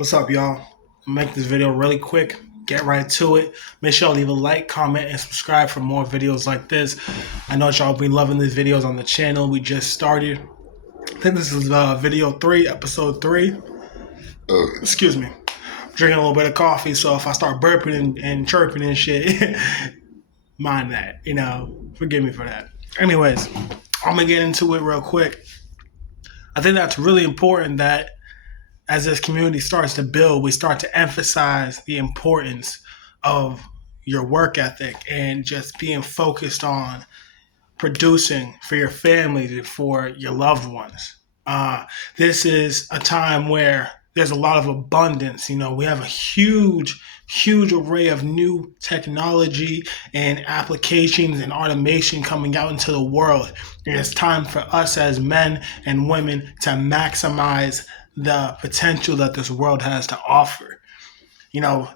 What's up, y'all? I'll make this video really quick. Get right to it. Make sure y'all leave a like, comment, and subscribe for more videos like this. I know y'all been loving these videos on the channel. We just started. I think this is video 3, episode 3. Excuse me. I'm drinking a little bit of coffee, so if I start burping and chirping and shit, mind that. Forgive me for that. Anyways, I'm going to get into it real quick. I think that's really important that as this community starts to build, we start to emphasize the importance of your work ethic and just being focused on producing for your families and for your loved ones. This is a time where there's a lot of abundance. We have a huge array of new technology and applications and automation coming out into the world. And it's time for us as men and women to maximize the potential that this world has to offer.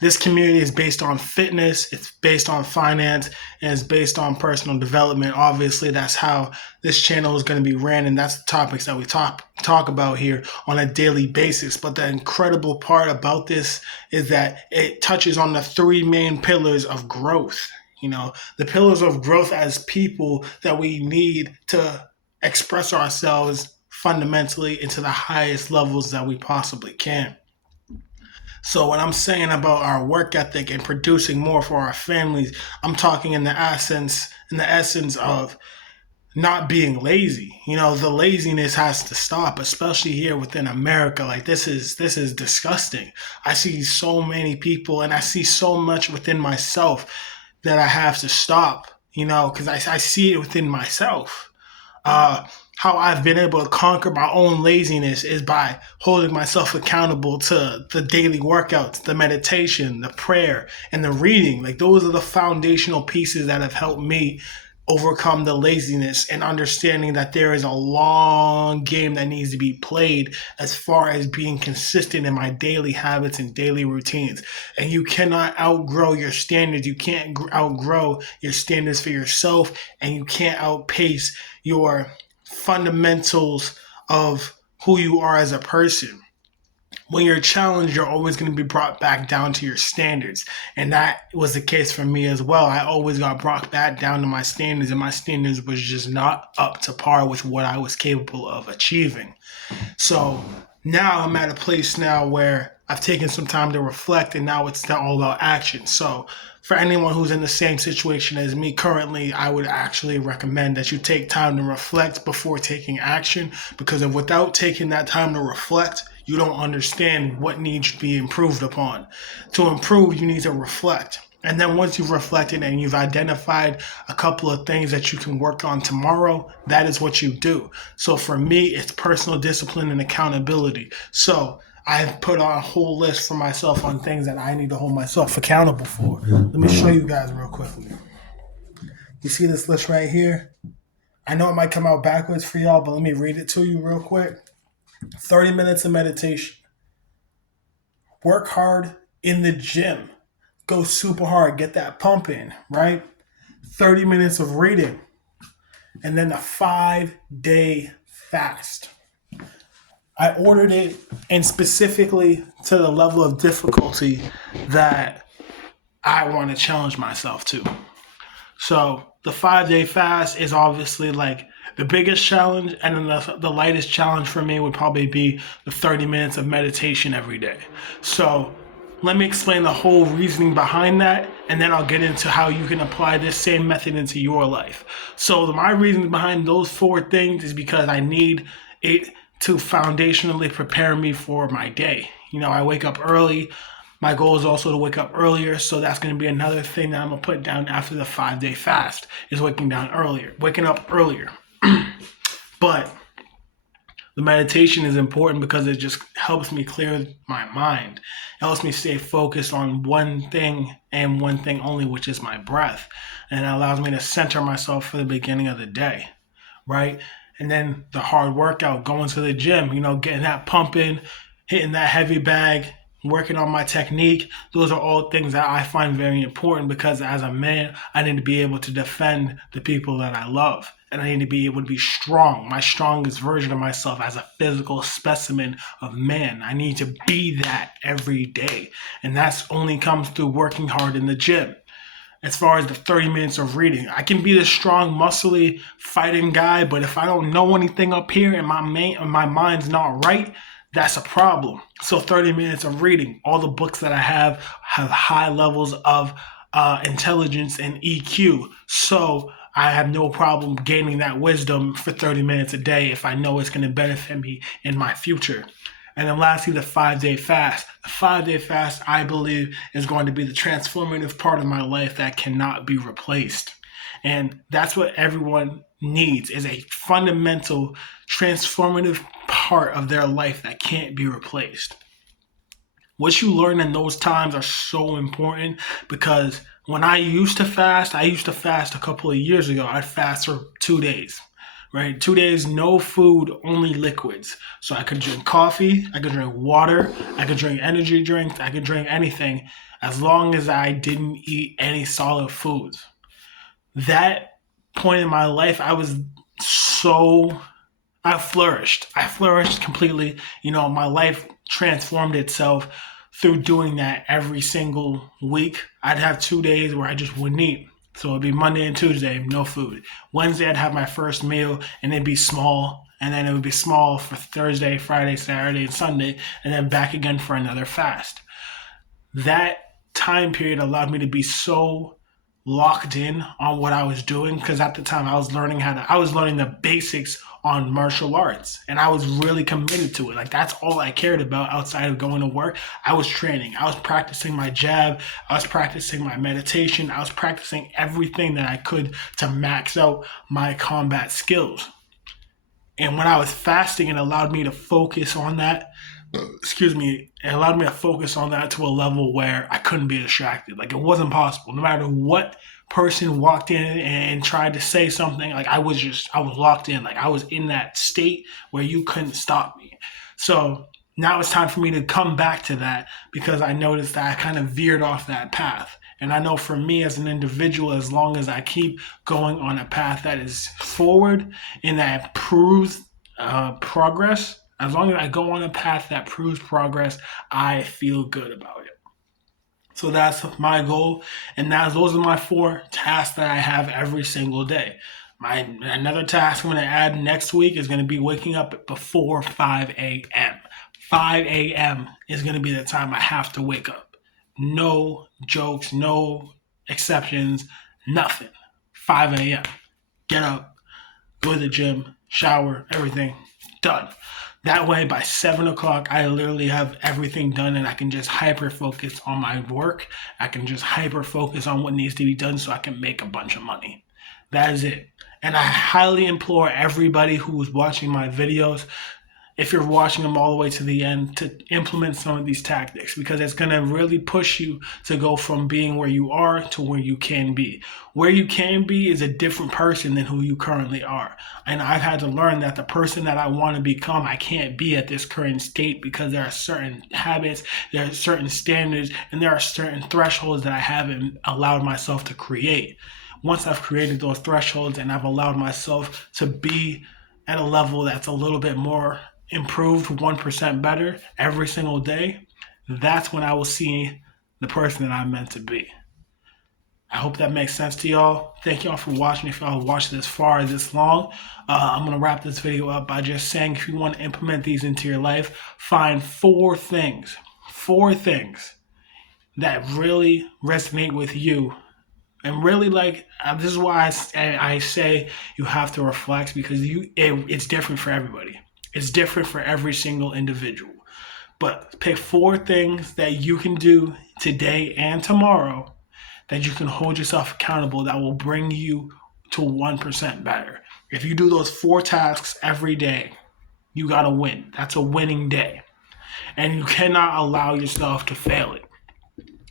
This community is based on fitness, it's based on finance, and it's based on personal development. Obviously, that's how this channel is going to be ran, and that's the topics that we talk about here on a daily basis. But the incredible part about this is that it touches on the 3 main pillars of growth. The pillars of growth as people that we need to express ourselves fundamentally into the highest levels that we possibly can. So when I'm saying about our work ethic and producing more for our families, I'm talking in the essence of not being lazy. The laziness has to stop, especially here within America. Like this is disgusting. I see so many people and I see so much within myself that I have to stop, because I see it within myself. How I've been able to conquer my own laziness is by holding myself accountable to the daily workouts, the meditation, the prayer, and the reading. Like those are the foundational pieces that have helped me overcome the laziness and understanding that there is a long game that needs to be played as far as being consistent in my daily habits and daily routines. And you cannot outgrow your standards. You can't outgrow your standards for yourself, and you can't outpace your fundamentals of who you are as a person. When you're challenged, you're always going to be brought back down to your standards. And that was the case for me as well. I always got brought back down to my standards, and my standards was just not up to par with what I was capable of achieving. So now I'm at a place now where I've taken some time to reflect, and now it's all about action. So for anyone who's in the same situation as me currently, I would actually recommend that you take time to reflect before taking action, because if without taking that time to reflect, you don't understand what needs to be improved upon. To improve, you need to reflect. And then once you've reflected and you've identified a couple of things that you can work on tomorrow, that is what you do. So for me, it's personal discipline and accountability. So I've put on a whole list for myself on things that I need to hold myself accountable for. Let me show you guys real quickly. You see this list right here? I know it might come out backwards for y'all, but let me read it to you real quick. 30 minutes of meditation. Work hard in the gym. Go super hard. Get that pump in, right? 30 minutes of reading. And then a 5-day fast. I ordered it, and specifically to the level of difficulty that I want to challenge myself to. So the 5-day fast is obviously like the biggest challenge, and then the lightest challenge for me would probably be the 30 minutes of meditation every day. So let me explain the whole reasoning behind that, and then I'll get into how you can apply this same method into your life. So my reasoning behind those 4 things is because I need it to foundationally prepare me for my day. I wake up early. My goal is also to wake up earlier, so that's going to be another thing that I'm going to put down after the 5-day fast, is waking up earlier. But the meditation is important because it just helps me clear my mind. It helps me stay focused on one thing and one thing only, which is my breath. And it allows me to center myself for the beginning of the day, right? And then the hard workout, going to the gym, getting that pumping, hitting that heavy bag, working on my technique. Those are all things that I find very important, because as a man, I need to be able to defend the people that I love. and I need to be able to be strong, my strongest version of myself as a physical specimen of man. I need to be that every day. And that's only comes through working hard in the gym. As far as the 30 minutes of reading, I can be the strong, muscly, fighting guy, but if I don't know anything up here and my mind's not right, that's a problem. So 30 minutes of reading. All the books that I have high levels of intelligence and EQ. So I have no problem gaining that wisdom for 30 minutes a day if I know it's going to benefit me in my future. And then lastly, the 5-day fast. The 5-day fast, I believe, is going to be the transformative part of my life that cannot be replaced. And that's what everyone needs, is a fundamental transformative part of their life that can't be replaced. What you learn in those times are so important, because when I used to fast a couple of years ago. I'd fast for 2 days, right? 2 days, no food, only liquids. So I could drink coffee, I could drink water, I could drink energy drinks, I could drink anything as long as I didn't eat any solid foods. That point in my life, I flourished. I flourished completely. My life transformed itself through doing that every single week. I'd have 2 days where I just wouldn't eat. So it'd be Monday and Tuesday, no food. Wednesday, I'd have my first meal, and it'd be small. And then it would be small for Thursday, Friday, Saturday, and Sunday, and then back again for another fast. That time period allowed me to be so locked in on what I was doing, because at the time I was learning the basics on martial arts, and I was really committed to it. Like, that's all I cared about outside of going to work. I was training. I was practicing my jab. I was practicing my meditation. I was practicing everything that I could to max out my combat skills. And when I was fasting, it allowed me to focus on that. It allowed me to focus on that to a level where I couldn't be distracted. Like, it wasn't possible. No matter what person walked in and tried to say something, like, I was locked in. Like, I was in that state where you couldn't stop me. So now it's time for me to come back to that, because I noticed that I kind of veered off that path. And I know for me as an individual, as long as I keep going on a path that is forward and that proves progress, as long as I go on a path that proves progress, I feel good about it. So that's my goal, and those are my 4 tasks that I have every single day. Another task I'm going to add next week is going to be waking up before 5 a.m. 5 a.m. is going to be the time I have to wake up. No jokes, no exceptions, nothing. 5 a.m. Get up, go to the gym, shower, everything done. That way, by 7 o'clock, I literally have everything done, and I can just hyper-focus on my work. I can just hyper-focus on what needs to be done so I can make a bunch of money. That is it. And I highly implore everybody who is watching my videos, if you're watching them all the way to the end, to implement some of these tactics, because it's going to really push you to go from being where you are to where you can be. Where you can be is a different person than who you currently are. And I've had to learn that the person that I want to become, I can't be at this current state, because there are certain habits, there are certain standards, and there are certain thresholds that I haven't allowed myself to create. Once I've created those thresholds and I've allowed myself to be at a level that's a little bit more improved, 1% better every single day, that's when I will see the person that I'm meant to be. I hope that makes sense to y'all. Thank y'all for watching. If y'all watched this far, this long, I'm going to wrap this video up by just saying, if you want to implement these into your life, find 4 things that really resonate with you. And really, this is why I say you have to reflect, because it's different for everybody. It's different for every single individual. But pick 4 things that you can do today and tomorrow that you can hold yourself accountable, that will bring you to 1% better. If you do those 4 tasks every day, you got to win. That's a winning day. And you cannot allow yourself to fail it.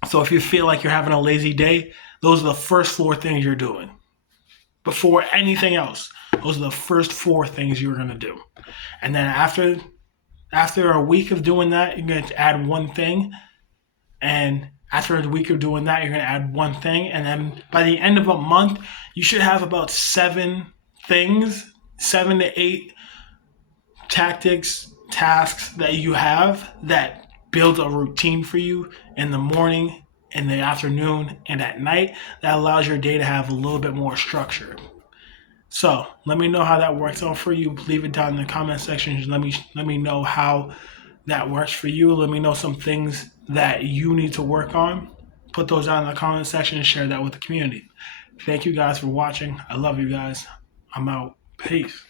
So if you feel like you're having a lazy day, those are the first 4 things you're doing. Before anything else, those are the first 4 things you're going to do. And then after a week of doing that, you're going to add 1 thing. And after a week of doing that, you're going to add 1 thing. And then by the end of a month, you should have about 7 things, 7 to 8 tactics, tasks that you have that build a routine for you in the morning, in the afternoon, and at night that allows your day to have a little bit more structure. So let me know how that works out for you. Leave it down in the comment section. Let me know how that works for you. Let me know some things that you need to work on. Put those down in the comment section and share that with the community. Thank you guys for watching. I love you guys. I'm out. Peace.